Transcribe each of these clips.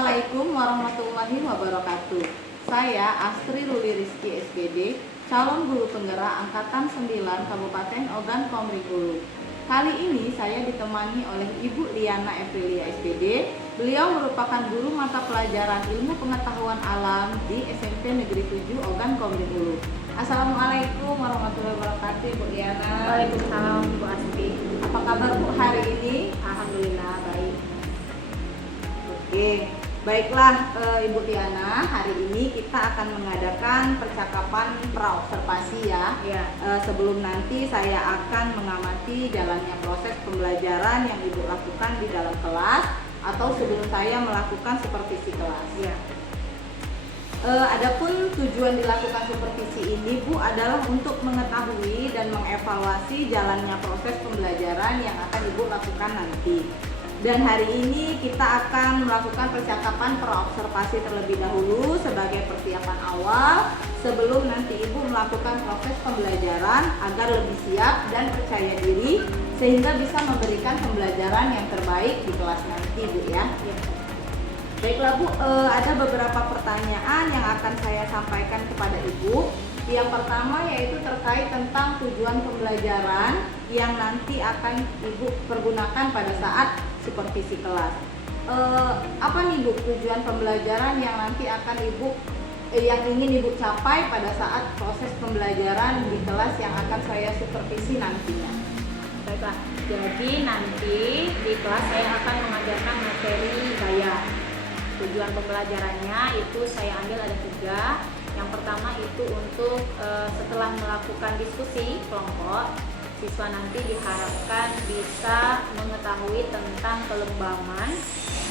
Assalamualaikum warahmatullahi wabarakatuh. Saya Astri Ruli Rizky SPD, calon guru penggerak Angkatan 9 Kabupaten Ogan Komering Ulu. Kali ini saya ditemani oleh Ibu Liana Eprilia SPD. Beliau merupakan guru mata pelajaran Ilmu Pengetahuan Alam di SMP Negeri 7 Ogan Komering Ulu. Assalamualaikum warahmatullahi wabarakatuh, Ibu Liana. Waalaikumsalam, Bu Astri. Apa kabar Bu hari ini? Alhamdulillah baik. Oke, baiklah Ibu Liana, hari ini kita akan mengadakan percakapan praobservasi ya. Ya. Sebelum nanti saya akan mengamati jalannya proses pembelajaran yang Ibu lakukan di dalam kelas atau sebelum saya melakukan supervisi kelas. Ya. Adapun tujuan dilakukan supervisi ini Bu adalah untuk mengetahui dan mengevaluasi jalannya proses pembelajaran yang akan Ibu lakukan nanti. Dan hari ini kita akan melakukan percakapan praobservasi terlebih dahulu sebagai persiapan awal sebelum nanti Ibu melakukan proses pembelajaran agar lebih siap dan percaya diri sehingga bisa memberikan pembelajaran yang terbaik di kelas nanti Bu ya. Ya. Baiklah Bu, ada beberapa pertanyaan yang akan saya sampaikan kepada Ibu. Yang pertama yaitu terkait tentang tujuan pembelajaran yang nanti akan Ibu pergunakan pada saat supervisi kelas. Apa nih Bu tujuan pembelajaran yang nanti akan yang ingin Ibu capai pada saat proses pembelajaran di kelas yang akan saya supervisi nantinya? Baiklah. Jadi nanti di kelas saya akan mengajarkan materi gaya. Tujuan pembelajarannya itu saya ambil ada 3. Yang pertama itu untuk setelah melakukan diskusi kelompok, siswa nanti diharapkan bisa mengetahui tentang kelembaman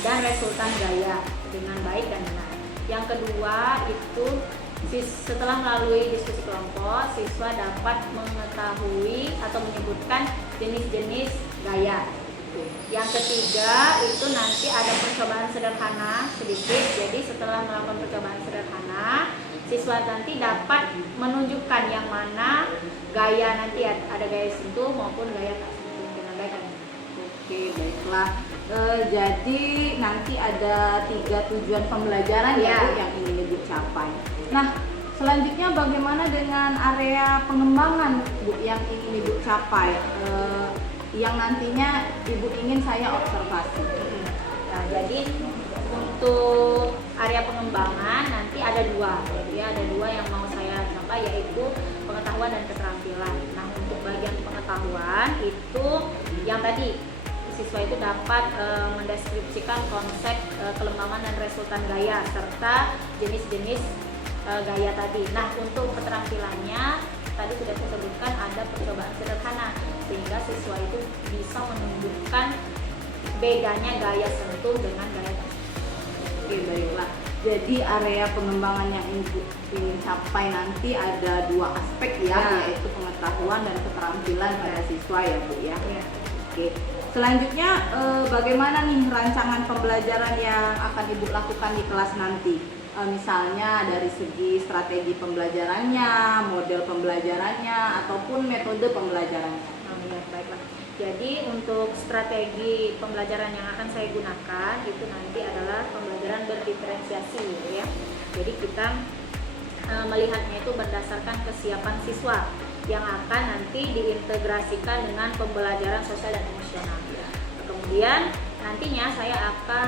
dan resultan gaya dengan baik dan benar. Yang kedua itu setelah melalui diskusi kelompok, siswa dapat mengetahui atau menyebutkan jenis-jenis gaya. Yang ketiga itu nanti ada percobaan sederhana sedikit. Jadi setelah melakukan percobaan sederhana, siswa nanti dapat menunjukkan yang mana gaya nanti ada gaya sentuh maupun gaya tak sentuh dengan baik. Oke, baiklah. Jadi nanti ada 3 tujuan pembelajaran ya Bu yang ingin Ibu capai. Nah, selanjutnya bagaimana dengan area pengembangan Bu yang ingin Ibu capai? Yang nantinya Ibu ingin saya observasi. Nah, jadi untuk area pengembangan nanti ada 2. Jadi ada 2 yang mau saya capai yaitu pengetahuan dan keterampilan. Nah, untuk bagian pengetahuan itu yang tadi siswa itu dapat mendeskripsikan konsep kelembaman dan resultan gaya serta jenis-jenis gaya tadi. Nah, untuk keterampilannya tadi sudah saya sebutkan ada percobaan sederhana sehingga siswa itu bisa menunjukkan bedanya gaya sentuh dengan gaya tak sentuh. Oke, baiklah. Jadi area pengembangan yang ingin capai nanti ada 2 aspek ya, yaitu pengetahuan dan keterampilan pada siswa ya Bu ya. Oke. Selanjutnya bagaimana nih rancangan pembelajaran yang akan Ibu lakukan di kelas nanti? Misalnya dari segi strategi pembelajarannya, model pembelajarannya, ataupun metode pembelajarannya. Baiklah. Jadi untuk strategi pembelajaran yang akan saya gunakan itu nanti adalah pembelajaran berdiferensiasi ya. Jadi kita melihatnya itu berdasarkan kesiapan siswa yang akan nanti diintegrasikan dengan pembelajaran sosial dan emosional. Kemudian nantinya saya akan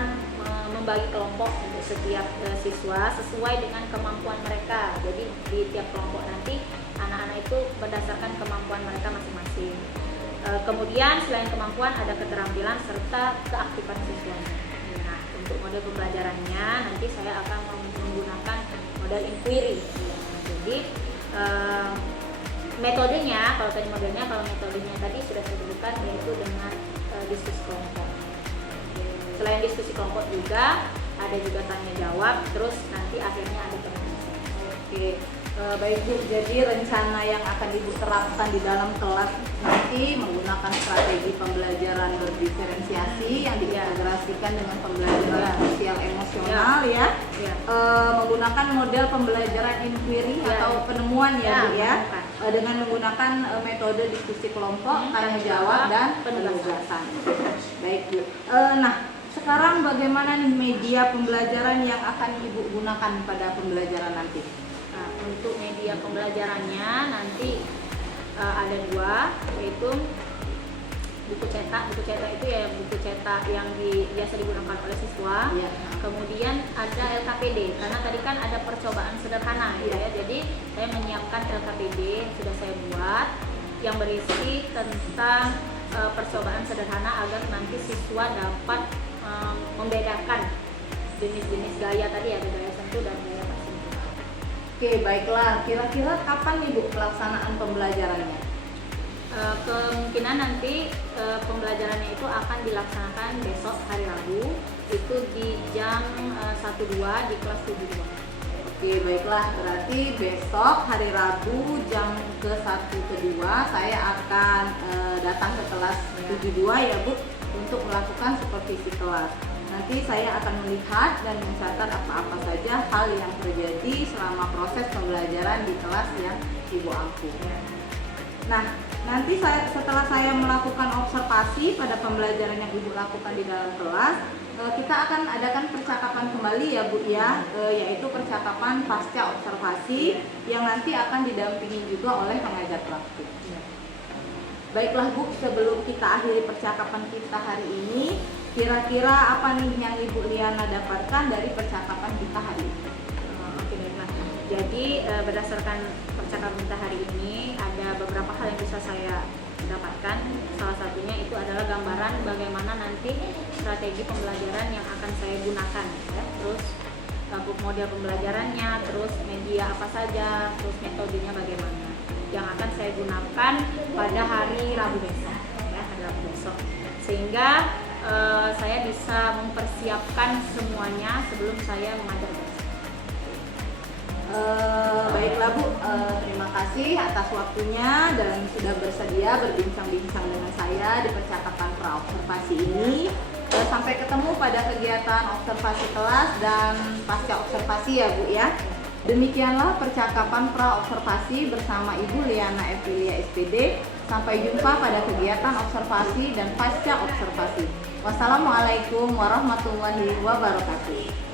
membagi kelompok untuk setiap siswa sesuai dengan kemampuan mereka. Jadi di tiap kelompok nanti anak-anak itu berdasarkan kemampuan mereka masing-masing. Kemudian selain kemampuan ada keterampilan serta keaktifan siswanya. Nah, untuk model pembelajarannya nanti saya akan menggunakan model inquiry. Jadi metodenya, kalau metodenya tadi sudah saya sebutkan yaitu dengan diskusi kelompok. Selain diskusi kelompok juga ada juga tanya jawab, terus nanti akhirnya ada penelitian. Oke. Baik Bu, jadi rencana yang akan Ibu terapkan di dalam kelas nanti menggunakan strategi pembelajaran berdiferensiasi yang diintegrasikan dengan pembelajaran sosial emosional ya. Menggunakan model pembelajaran inquiry atau penemuan ya Bu ya, dengan menggunakan metode diskusi kelompok, tanya jawab dan penugasan. Baik Bu. Nah, sekarang bagaimana nih media pembelajaran yang akan Ibu gunakan pada pembelajaran nanti? Nah, untuk media pembelajarannya nanti ada dua, yaitu buku cetak. Buku cetak itu ya buku cetak yang biasa digunakan oleh siswa. Iya. Kemudian ada LKPD, karena tadi kan ada percobaan sederhana gitu ya. Jadi saya menyiapkan LKPD yang sudah saya buat yang berisi tentang percobaan sederhana agar nanti siswa dapat membedakan jenis-jenis gaya tadi, ada gaya sentuh dan gaya tersentuh. Oke, baiklah. Kira-kira kapan nih Bu pelaksanaan pembelajarannya? Kemungkinan nanti pembelajarannya itu akan dilaksanakan besok hari Rabu, itu di jam 1.2 di kelas 7.2. Oke, baiklah. Berarti besok hari Rabu jam ke-1 ke-2 saya akan datang ke kelas 7.2 ya Bu, untuk melakukan supervisi kelas. Nanti saya akan melihat dan mencatat apa-apa saja hal yang terjadi selama proses pembelajaran di kelas yang Ibu ampu. Nah, nanti setelah saya melakukan observasi pada pembelajaran yang Ibu lakukan di dalam kelas, kita akan adakan percakapan kembali ya Bu ya, yaitu percakapan pasca observasi yang nanti akan didampingi juga oleh pengajar praktik. Baiklah Bu, sebelum kita akhiri percakapan kita hari ini, kira-kira apa nih yang Ibu Liana dapatkan dari percakapan kita hari ini? Oke, baiklah. Jadi berdasarkan percakapan kita hari ini ada beberapa hal yang bisa saya dapatkan. Salah satunya itu adalah gambaran bagaimana nanti strategi pembelajaran yang akan saya gunakan ya. Terus model pembelajarannya, terus media apa saja, terus metodenya bagaimana yang akan saya gunakan pada hari Rabu besok ya, hari Rabu besok, sehingga saya bisa mempersiapkan semuanya sebelum saya mengajar besok. Baiklah Bu, terima kasih atas waktunya dan sudah bersedia berbincang-bincang dengan saya di percakapan pra-observasi ini. Sampai ketemu pada kegiatan observasi kelas dan pasca observasi ya Bu ya. Demikianlah percakapan pra-observasi bersama Ibu Liana Evilia SPD. Sampai jumpa pada kegiatan observasi dan pasca observasi. Wassalamualaikum warahmatullahi wabarakatuh.